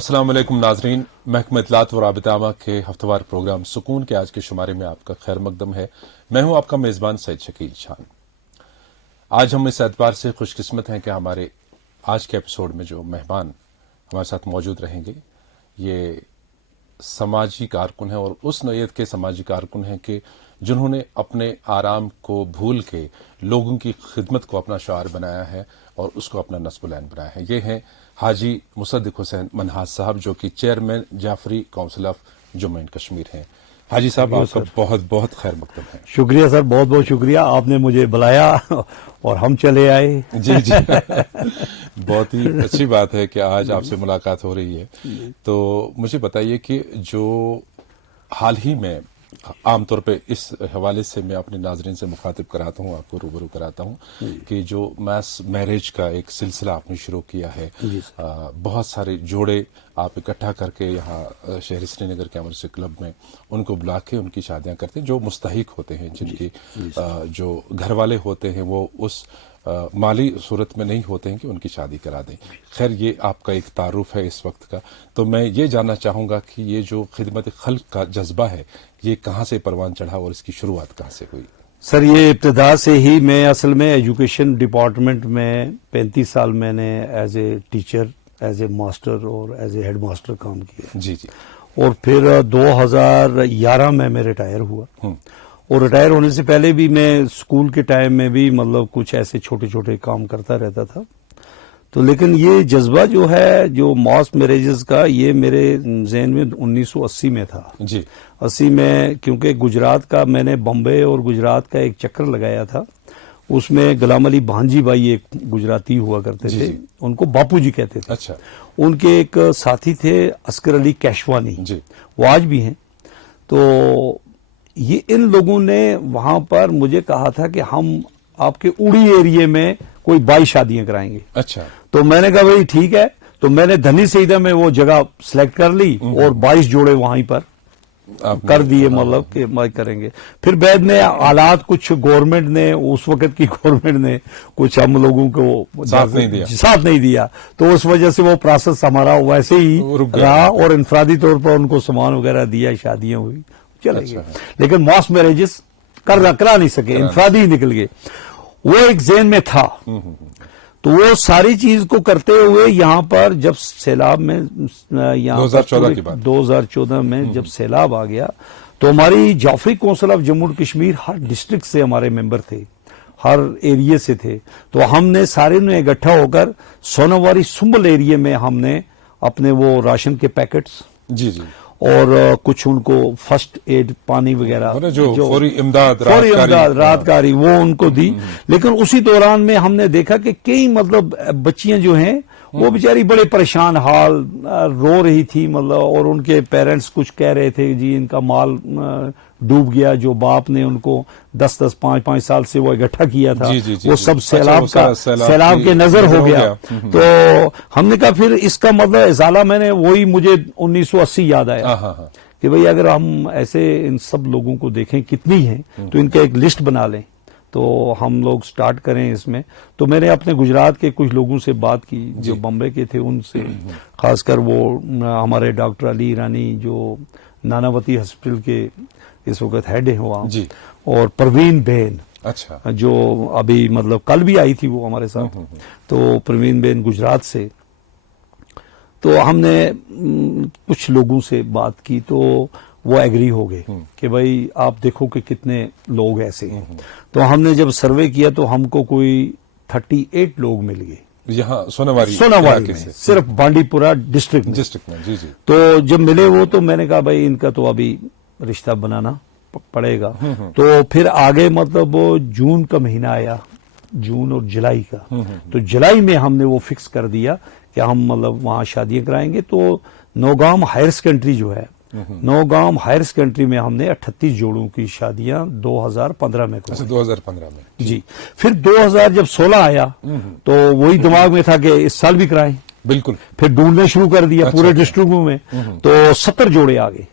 अस्सलाम वालेकुम नाजरीन, महकमा इत्तलात व राबिता के हफ्तेवार प्रोग्राम सुकून के आज के शुमारे में आपका खैर मकदम है। मैं हूं आपका मेजबान सैयद शकील शान। आज हम इस एतबार से खुशकिस्मत हैं कि हमारे आज के एपिसोड में जो मेहमान हमारे साथ मौजूद रहेंगे ये समाजी कारकुन हैं और उस नौयत के समाजी कारकुन हैं कि जिन्होंने अपने आराम को भूल के लोगों की खिदमत को अपना शार बनाया है और उसको अपना नस्बुलैन बनाया है। ये हैं हाजी मुसद्दिक हुसैन मनहाज साहब, जो कि chairman Jafri Council of Jammu and Kashmir हैं। हाजी साहब, आपका बहुत बहुत खैर मकदम है। शुक्रिया सर, बहुत बहुत शुक्रिया, आपने मुझे बुलाया और हम चले आए। जी जी बहुत ही अच्छी बात है कि आज आपसे मुलाकात हो रही है। तो मुझे बताइए कि जो हाल ही में आमतौर पे इस हवाले से मैं अपने नाजरीन से मुखातिब कराता हूँ, आपको रूबरू कराता हूँ कि जो मैस मैरिज का एक सिलसिला आपने शुरू किया है, बहुत सारे जोड़े आप इकट्ठा करके यहाँ शहर श्रीनगर के अमृतसर क्लब में उनको बुला के उनकी शादियां करते हैं, जो मुस्तहिक होते हैं, जिनकी जो घर वाले होते हैं वो उस माली सूरत में नहीं होते हैं कि उनकी शादी करा दें। खैर, ये आपका एक तारुफ है इस वक्त का। तो मैं ये जानना चाहूंगा कि ये जो खिदमत खल्क का जज्बा है ये कहाँ से परवान चढ़ा और इसकी शुरुआत कहाँ से हुई? सर, ये इब्तिदा से ही मैं असल में एजुकेशन डिपार्टमेंट में 35 साल मैंने as a teacher, as a master और एज ए हेड मास्टर काम किया। जी जी। और फिर 2011 में मैं रिटायर हुआ और रिटायर होने से पहले भी मैं स्कूल के टाइम में भी मतलब कुछ ऐसे छोटे छोटे काम करता रहता था। तो लेकिन ये जज्बा जो है जो मास मैरिजेस का, ये मेरे ज़हन में 1980 में था। जी 80 में, क्योंकि गुजरात का मैंने बम्बई और गुजरात का एक चक्कर लगाया था। उसमें गुलाम अली भांजी भाई एक गुजराती हुआ करते थे, उनको बापूजी कहते थे। अच्छा। उनके एक साथी थे असगर अली कैशवानी, वो आज भी हैं। तो ये इन लोगों ने वहां पर मुझे कहा था कि हम आपके उड़ी एरिया में कोई 22 शादियां कराएंगे। अच्छा। तो मैंने कहा भाई ठीक है। तो मैंने धनी सईदा में वो जगह सिलेक्ट कर ली और 22 जोड़े वहीं पर कर दिए, मतलब कि करेंगे। फिर बाद में हालात कुछ गवर्नमेंट ने, उस वक्त की गवर्नमेंट ने कुछ हम लोगों को साथ नहीं दिया, तो उस वजह से वो प्रोसेस हमारा वैसे ही रहा और इंफरादी तौर पर उनको सामान वगैरह दिया, शादियां हुई, चले गए। लेकिन मास मैरिजेस करा नहीं सके, इंफरादी ही निकल गए। वो एक ज़हन में था। तो वो सारी चीज को करते हुए यहाँ पर जब सैलाब में, यहाँ 2014 में जब सैलाब आ गया, तो हमारी Jafri Council of Jammu and Kashmir हर डिस्ट्रिक्ट से हमारे मेंबर थे, हर एरिया से थे। तो हमने सारे ने इकट्ठा होकर सोनावारी सुंबल एरिया में हमने अपने वो राशन के पैकेट्स और कुछ उनको फर्स्ट एड पानी वगैरह जो फौरी इमदाद राहतकारी वो उनको दी। लेकिन उसी दौरान में हमने देखा कि कई मतलब बच्चियां जो हैं वो बेचारी बड़े परेशान हाल रो रही थी, मतलब, और उनके पेरेंट्स कुछ कह रहे थे जी इनका माल डूब गया। जो बाप ने उनको 10-10, 5-5 साल से वो इकट्ठा किया था, वो सब सैलाब के नजर हो गया। तो हमने कहा फिर इसका मतलब इजाला, मैंने वही मुझे 1980 याद आया कि भाई अगर हम ऐसे इन सब लोगों को देखें कितनी है, तो इनका एक लिस्ट बना लें, तो हम लोग स्टार्ट करें इसमें। तो मैंने अपने गुजरात के कुछ लोगों से बात की जो बम्बई के थे उनसे, खासकर वो हमारे डॉक्टर अली ईरानी जो नानावती हॉस्पिटल के इस वक्त हेड है वहाँ, और परवीन बेन, अच्छा, जो अभी मतलब कल भी आई थी वो हमारे साथ। तो परवीन बेन गुजरात से, तो हमने कुछ लोगों से बात की, तो वो एग्री हो गए कि भाई आप देखो कि कितने लोग ऐसे हैं। तो हमने जब सर्वे किया तो हमको कोई 38 लोग मिल गए यहाँ सोनावारी में, सिर्फ बांडीपुरा डिस्ट्रिक्ट में। जी। तो जब मिले वो, तो मैंने कहा भाई इनका तो अभी रिश्ता बनाना पड़ेगा। तो फिर आगे मतलब वो जून का महीना आया, जून और जुलाई का। तो जुलाई में हमने वो फिक्स कर दिया कि हम मतलब वहां शादियां कराएंगे। तो नौगाम हायर सेकेंडरी जो है, नौगाम हायर सेकेंडरी में हमने 38 जोड़ों की शादियां 2015 में कराई। 2015 में जी। फिर 2016 आया तो वही दिमाग में था कि इस साल भी कराएं। बिल्कुल। फिर ढूंढने शुरू कर दिया पूरे डिस्ट्रिक्टों में, तो 70 जोड़े आ गए।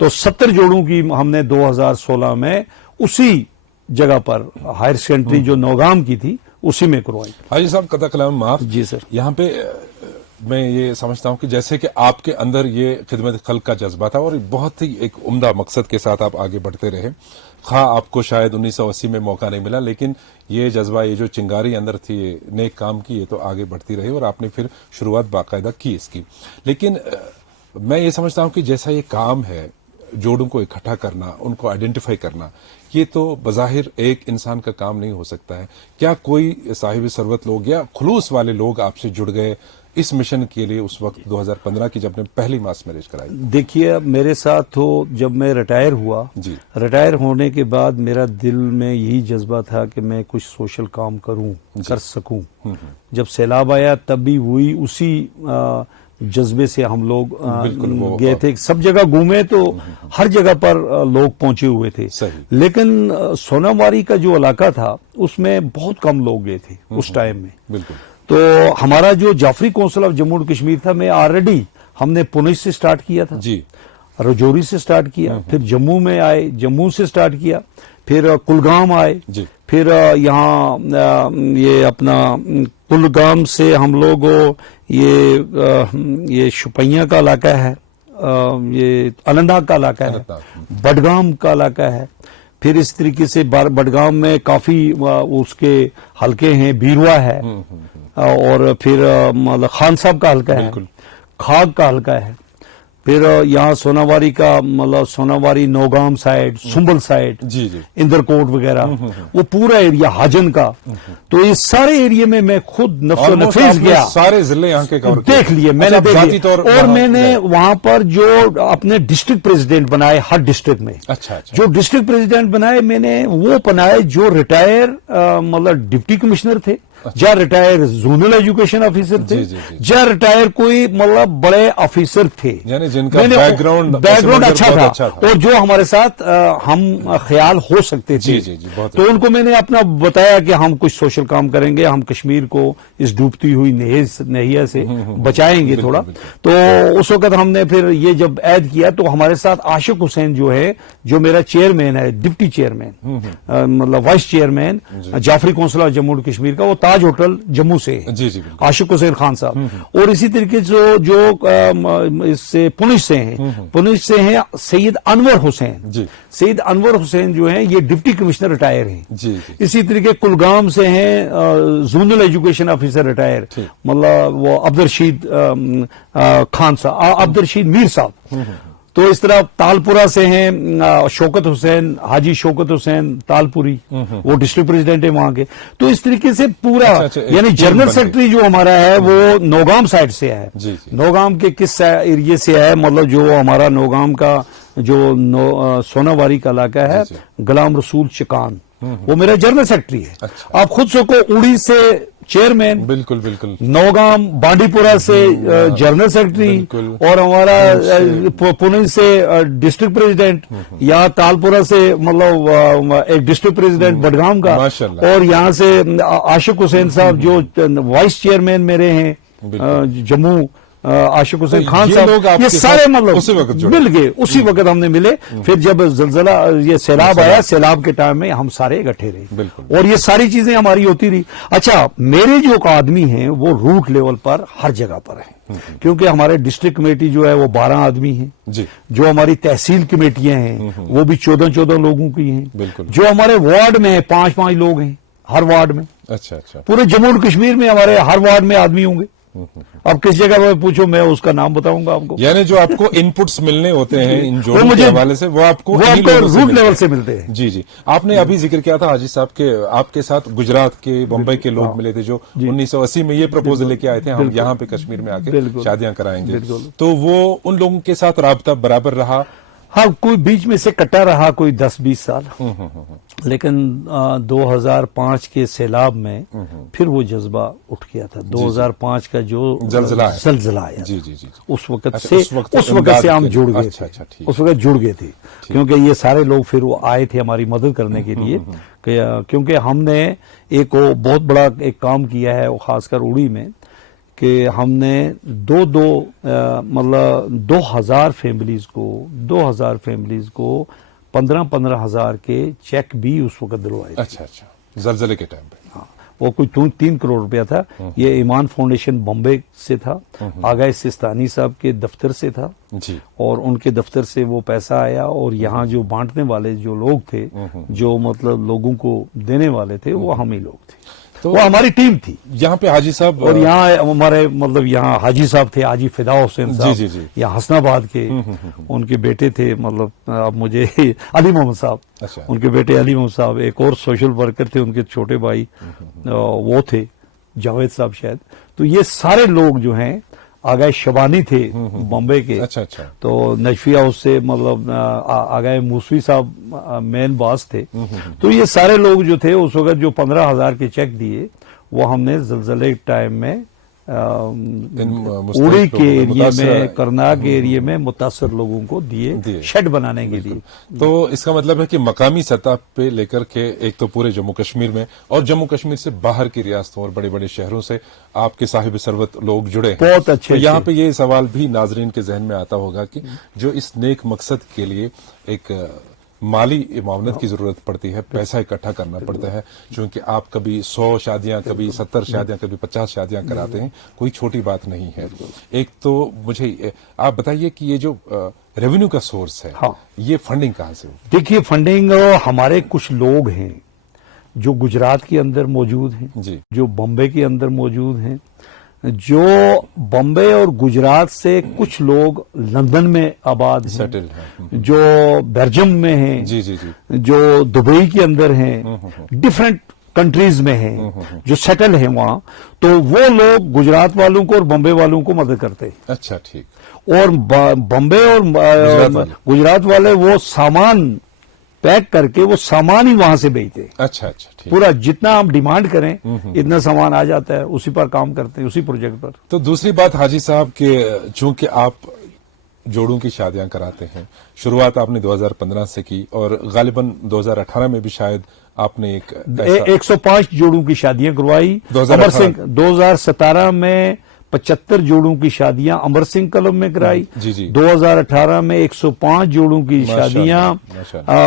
तो 70 जोड़ों की हमने 2016 में उसी जगह पर हायर सेकेंडरी जो नौगाम की थी उसी में करवाई। हाजी साहब, कथा कलाम माफ। जी सर। यहाँ पे मैं ये समझता हूं कि जैसे कि आपके अंदर ये खिदमत खल्क का जज्बा था और बहुत ही एक उम्दा मकसद के साथ आप आगे बढ़ते रहे। खा आपको शायद 1980 में मौका नहीं मिला, लेकिन ये जज्बा, ये जो चिंगारी अंदर थी, ये नेक काम की, ये तो आगे बढ़ती रही और आपने फिर शुरुआत बाकायदा की इसकी। लेकिन मैं ये समझता हूं कि जैसा ये काम है, जोड़ों को इकट्ठा करना, उनको आइडेंटिफाई करना, ये तो बज़ाहिर एक इंसान का काम नहीं हो सकता है। क्या कोई साहिब सरवत लोग या खुलूस वाले लोग आपसे जुड़ गए इस मिशन के लिए उस वक्त 2015 की जब ने पहली मास मैरिज कराई? देखिए, मेरे साथ तो जब मैं रिटायर हुआ, रिटायर होने के बाद मेरा दिल में यही जज्बा था कि मैं कुछ सोशल काम करूं, कर सकूं। जब सैलाब आया तब भी वही उसी जज्बे से हम लोग गए थे। सब जगह घूमे तो हर जगह पर लोग पहुंचे हुए थे, लेकिन सोनामारी का जो इलाका था उसमें बहुत कम लोग गए थे उस टाइम में। बिल्कुल। तो हमारा जो Jafri Council of Jammu and Kashmir था, मैं ऑलरेडी हमने पुणे से स्टार्ट किया था जी, रजौरी से स्टार्ट किया, फिर जम्मू में आए, जम्मू से स्टार्ट किया, फिर कुलगाम आए जी, फिर यहाँ ये अपना कुलगाम से हम लोग ये शुपैया का इलाका है, ये अनंतनाग का इलाका है, बडगाम का इलाका है, फिर इस तरीके से बडगाम में काफी उसके हलके हैं, बीरवा है, और फिर मतलब खान साहब का हलका है, खाग का हलका है, फिर यहाँ सोनावारी का मतलब सोनावारी नौगाम साइड, सुंबल साइड, जी जी, इंदरकोट वगैरह, वो पूरा एरिया हाजन का। तो इस सारे एरिया में मैं खुद नफीस गया, सारे जिले यहाँ के कवर देख लिए मैंने, और मैंने वहां पर जो अपने डिस्ट्रिक्ट प्रेसिडेंट बनाए हर डिस्ट्रिक्ट में। अच्छा। जो डिस्ट्रिक्ट प्रेसिडेंट बनाए मैंने वो बनाए जो रिटायर मतलब डिप्टी कमिश्नर थे, या रिटायर जोनल एजुकेशन ऑफिसर थे, या रिटायर कोई मतलब बड़े ऑफिसर थे, यानी जिनका बैकग्राउंड अच्छा था और जो हमारे साथ हम ख्याल हो सकते थे। तो उनको मैंने अपना बताया कि हम कुछ सोशल काम करेंगे, हम कश्मीर को इस डूबती हुई नैया से बचाएंगे थोड़ा। तो उस वक्त हमने फिर ये जब ऐड किया तो हमारे साथ आशिक हुसैन जो है, जो मेरा चेयरमैन है, डिप्टी चेयरमैन मतलब vice chairman Jafri Council of Jammu and Kashmir का, वो ताज होटल जम्मू से है, आशिक हुसैन खान साहब। और इसी तरीके से जो इससे पुनिश से हैं, पुनिश से हैं सैयद अनवर हुसैन, सैयद अनवर हुसैन जो हैं ये डिप्टी कमिश्नर रिटायर हैं। इसी तरीके कुलगाम से हैं जोनल एजुकेशन ऑफिसर रिटायर, मतलब वो अब्दुलरशीद खान साहब, अब्दुलरशीद मीर साहब। तो इस तरह तालपुरा से हैं शौकत हुसैन, हाजी शौकत हुसैन तालपुरी, वो डिस्ट्रिक्ट प्रेसिडेंट है वहां के। तो इस तरीके से पूरा यानी जनरल सेक्रेटरी जो हमारा है वो नौगाम साइड से है। नौगाम के किस एरिया से है, मतलब जो हमारा नौगाम का जो सोनावारी का इलाका है, गुलाम रसूल चिकान, वो मेरा जनरल सेक्रेटरी है। आप खुद सको उड़ी से चेयरमैन, बिल्कुल, नौगाम बांडीपुरा से जनरल सेक्रेटरी, और हमारा पुणे से डिस्ट्रिक्ट प्रेसिडेंट, यहाँ तालपुरा से मतलब एक डिस्ट्रिक्ट प्रेसिडेंट बडगाम का, और यहाँ से आशिक हुसैन साहब जो वाइस चेयरमैन मेरे हैं जम्मू, आशिक हुसैन खान साहब, ये सारे मतलब मिल गए उसी वक्त हमने मिले। फिर जब जलजला ये सैलाब आया, सैलाब के टाइम में हम सारे इकट्ठे रहे और ये सारी चीजें हमारी होती रही। अच्छा, मेरे जो आदमी हैं वो रूट लेवल पर हर जगह पर है, क्योंकि हमारे डिस्ट्रिक्ट कमेटी जो है वो 12 आदमी है, जो हमारी तहसील कमेटियां हैं वो भी 14 लोगों की हैं, जो हमारे वार्ड में है 5 लोग हैं हर वार्ड में। अच्छा, पूरे जम्मू एंड कश्मीर में हमारे हर वार्ड में आदमी होंगे। अब किस जगह पर पूछो, मैं उसका नाम बताऊंगा आपको। यानी जो आपको इनपुट्स मिलने होते हैं इन जोड़ों के हवाले से, वो आपको रूट लेवल से मिलते हैं। जी। आपने अभी जिक्र किया था हाजी साहब के, आपके साथ गुजरात के, बम्बई के लोग मिले थे जो 1980 में ये प्रपोजल लेके आए थे, हम यहाँ पे कश्मीर में आके शादियां कराएंगे। तो वो उन लोगों के साथ राबता बराबर रहा? हाँ, कोई बीच में से कटा रहा, कोई 10-20 साल, लेकिन 2005 के सैलाब में फिर वो जज्बा उठ गया था। 2005 का जो जलजला आया, उस वक्त से हम जुड़ गए थे, उस वक्त जुड़ गए थे, क्योंकि ये सारे लोग फिर वो आए थे हमारी मदद करने के लिए, क्योंकि हमने एक बहुत बड़ा एक काम किया है, वो खासकर उड़ी में, कि हमने मतलब 2000 फैमिलीज को 15,000 के चेक भी उस वक्त दिलवाए। अच्छा, जलजले के टाइम पे। हाँ, वो कोई 3 करोड़ रुपया था। ये ईमान फाउंडेशन बॉम्बे से था, आगाए सिस्तानी साहब के दफ्तर से था जी। और उनके दफ्तर से वो पैसा आया और यहाँ जो बांटने वाले जो लोग थे, जो मतलब लोगों को देने वाले थे, वो हम ही लोग थे। तो वो हमारी टीम थी। यहाँ पे हाजी साहब और यहाँ हमारे मतलब यहाँ हाजी साहब थे, हाजी फिदा हुसैन साहब, जी, जी, जी। यहाँ हसनाबाद के उनके बेटे थे, मतलब अब मुझे अली मोहम्मद साहब, अच्छा। उनके बेटे अली मोहम्मद साहब, एक और सोशल वर्कर थे उनके छोटे भाई, वो थे जावेद साहब शायद। तो ये सारे लोग जो हैं, आगाए शबानी थे बॉम्बे के, अच्छा अच्छा। तो नजफिया उससे मतलब आगाए मूसवी साहब मेन बॉस थे। तो ये सारे लोग जो थे उस वक्त जो 15,000 के चेक दिए, वो हमने जलजले टाइम में उड़ी के एरिया में, करनाल के एरिया में मुतासर लोगों को दिए शेड बनाने के लिए। तो इसका मतलब है कि मकामी सतह पे लेकर के एक तो पूरे जम्मू कश्मीर में और जम्मू कश्मीर से बाहर की रियासतों और बड़े बड़े शहरों से आपके साहिब सरवत लोग जुड़े हैं। बहुत अच्छे। तो यहाँ पे ये सवाल भी नाजरीन के जहन में आता होगा कि जो इस नेक मकसद के लिए एक माली मावनत की जरूरत पड़ती है, पैसा इकट्ठा करना पड़ता है, क्योंकि आप कभी 100 शादियां, कभी 70 शादियां, कभी 50 शादियां कराते हैं, कोई छोटी बात नहीं है। एक तो मुझे आप बताइए कि ये जो रेवेन्यू का सोर्स है, हाँ। ये फंडिंग कहाँ से होती देखिए, फंडिंग हमारे कुछ लोग हैं जो गुजरात के अंदर मौजूद हैं जी, जो बॉम्बे के अंदर मौजूद हैं, जो बॉम्बे और गुजरात से कुछ लोग लंदन में आबाद हैं, सेटल है, जो बेल्जियम में हैं, जी जी जी, जो दुबई के अंदर हैं, डिफरेंट कंट्रीज में हैं, जो सेटल हैं वहां। तो वो लोग गुजरात वालों को और बॉम्बे वालों को मदद करते हैं। अच्छा, ठीक। और बॉम्बे और गुजरात वाले वो सामान पैक करके वो सामान ही वहां से बेचते हैं। अच्छा अच्छा, ठीक। पूरा जितना हम डिमांड करें इतना सामान आ जाता है, उसी पर काम करते हैं, उसी प्रोजेक्ट पर। तो दूसरी बात हाजी साहब के, चूंकि आप जोड़ों की शादियां कराते हैं, शुरुआत आपने 2015 से की और गालिबन 2018 में भी शायद आपने 105 जोड़ों की शादियां करवाई। अमर सिंह 2017 में 75 जोड़ों की शादियां अमर सिंह कलम में कराई। जी जी। 2018 में 105 जोड़ों की शादियां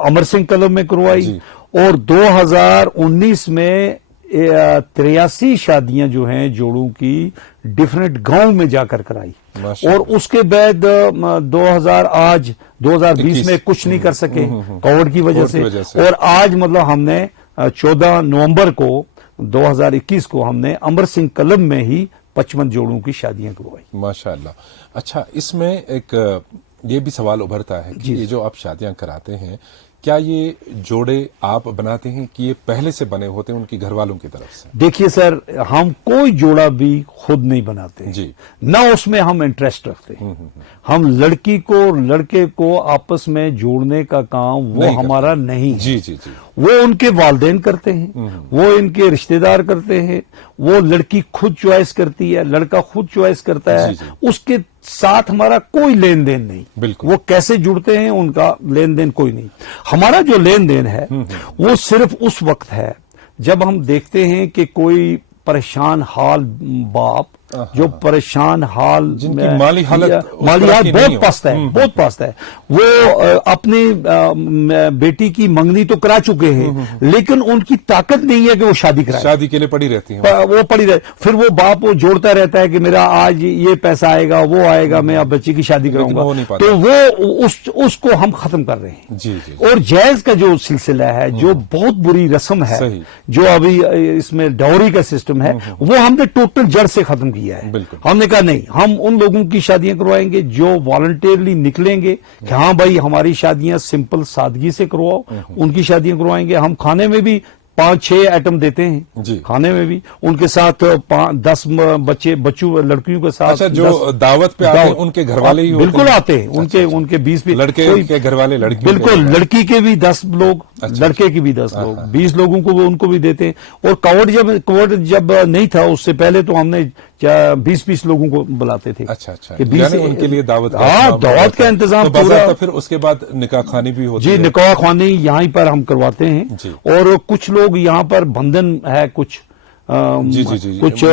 अमर सिंह कलम में करवाई और 2019 में 83 शादियां जो हैं जोड़ों की डिफरेंट गांव में जाकर कराई। और उसके बाद 2020 में कुछ नहीं कर सके कोविड की वजह से। और आज मतलब हमने 14 नवंबर को 2021 को हमने अमर सिंह कलम में ही 55 जोड़ों की शादियां करवाई। माशाअल्लाह। अच्छा, इसमें एक ये भी सवाल उभरता है कि ये जो आप शादियां कराते हैं, क्या ये जोड़े आप बनाते हैं कि ये पहले से बने होते हैं उनकी घर वालों की तरफ से? देखिए सर, हम कोई जोड़ा भी खुद नहीं बनाते जी, ना उसमें हम इंटरेस्ट रखते हैं। हम लड़की को लड़के को आपस में जोड़ने का काम वो हमारा नहीं है। जी जी जी। वो उनके वालिदैन करते हैं, वो इनके रिश्तेदार करते हैं, वो लड़की खुद चॉइस करती है, लड़का खुद चॉइस करता है। उसके साथ हमारा कोई लेन देन नहीं। बिल्कुल। वो कैसे जुड़ते हैं उनका लेन देन कोई नहीं। हमारा जो लेन देन है वो सिर्फ उस वक्त है जब हम देखते हैं कि कोई परेशान हाल बाप, जो परेशान हाल, जिनकी माली हालत बहुत पस्त है, बहुत पस्त है, वो अपनी बेटी की मंगनी तो करा चुके हैं लेकिन उनकी ताकत नहीं है कि वो शादी कराए। शादी के लिए पड़ी रहती है वो पड़ी रहती। फिर वो बाप वो जोड़ता रहता है कि मेरा आज ये पैसा आएगा, वो आएगा, मैं अब बच्ची की शादी कराऊंगा। तो वो उसको हम खत्म कर रहे हैं। जी जी। और जहेज का जो सिलसिला है, जो बहुत बुरी रस्म है, जो अभी इसमें डाउरी का सिस्टम है, वो हमने टोटल जड़ से खत्म किया है। हमने कहा नहीं, हम उन लोगों की शादियां करवाएंगे जो वॉलंटियरली निकलेंगे कि हाँ भाई हमारी शादियां सिंपल सादगी से करवाओ, उनकी शादियां करवाएंगे। हम खाने में भी 5-6 आइटम देते हैं जी। खाने में भी उनके साथ 10 बच्चों लड़कियों के साथ। अच्छा, जो दावत पे आते हैं उनके घर वाले ही होते बिल्कुल आते हैं। उनके 20 भी लड़के के घर वाले, लड़की बिल्कुल, लड़की के भी 10 लोग, लड़के के भी 10 लोग, 20 लोगों को उनको भी देते हैं। और कोविड जब नहीं था उससे पहले तो हमने 20-20 लोगों को बुलाते थे। अच्छा अच्छा, यानी उनके लिए दावत, हाँ, दावत का इंतजाम पूरा। फिर उसके बाद निकाह खानी भी होती है। जी, निकाह खानी यहीं पर हम करवाते हैं। और कुछ लोग यहाँ पर बंधन है कुछ जी जी जी, कुछ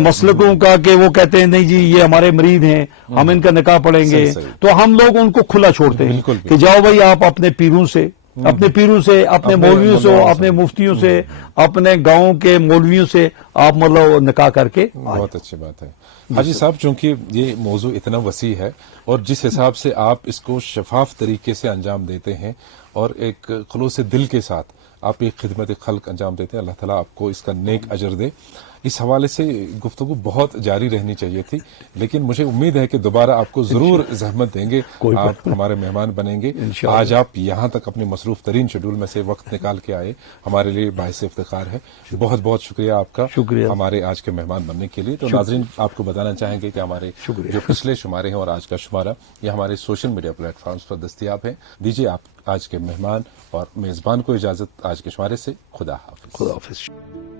मसलकों का कि वो कहते हैं नहीं जी ये हमारे मरीद हैं, हम इनका निकाह पढ़ेंगे। तो हम लोग उनको खुला छोड़ते हैं कि जाओ भाई आप अपने पीरों से अपने पीरों से, अपने मौलवियों से, अपने मुफ्तियों से, अपने गांव के मौलवियों से आप मतलब निकाह करके। बहुत अच्छी बात है हाजी साहब, चूंकि ये मौजू इतना वसी है और जिस हिसाब से आप इसको शफाफ तरीके से अंजाम देते हैं और एक खुलूस दिल के साथ आप एक खिदमत खल्क अंजाम देते हैं, अल्लाह ताला आपको इसका नेक अजर दे। इस हवाले से गुफ्तगू बहुत जारी रहनी चाहिए थी, लेकिन मुझे उम्मीद है कि दोबारा आपको जरूर जहमत देंगे, आप हमारे मेहमान बनेंगे। आज आप यहाँ तक अपनी मसरूफ तरीन शेड्यूल में से वक्त निकाल के आए, हमारे लिए बाइस इफ्तिखार है। बहुत बहुत शुक्रिया आपका, शुक्रिया हमारे आज के मेहमान बनने के लिए। तो नाज़रीन, आपको बताना चाहेंगे कि हमारे जो पिछले शुमारे हैं और आज का शुमारा ये हमारे सोशल मीडिया प्लेटफॉर्म्स पर दस्तियाब है। दीजिए आप आज के मेहमान और मेजबान को इजाजत आज के शुमारे से। खुदा हाफिज। खुदा हाफिज।